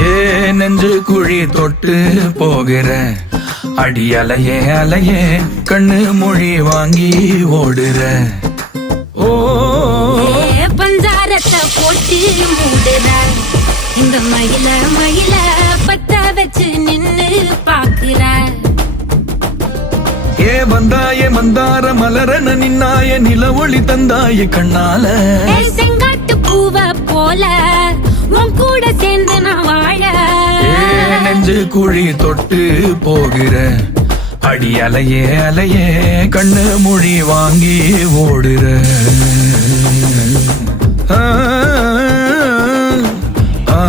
ஏ நெஞ்சு குழி தொட்டு போகிற அடி அலையே அலையே கண்ணு மொழி வாங்கி ஓடுற. ஓ பஞ்சாரத்தை போட்டு மூடுற இந்த மயில மயில பத்த வச்சு நின்னு பாக்குற. ஏ வந்தாய மந்தார மலரன நின்னாய நில ஒளி தந்தாய கண்ணால. செங்காட்டு பூவ போல உன் கூட சேர்ந்து நான் வாழ. நெஞ்சு குழி தொட்டு போகிற அடி அலையே அலையே கண்ணு மொழி வாங்கி ஓடுற. ஆ ஆ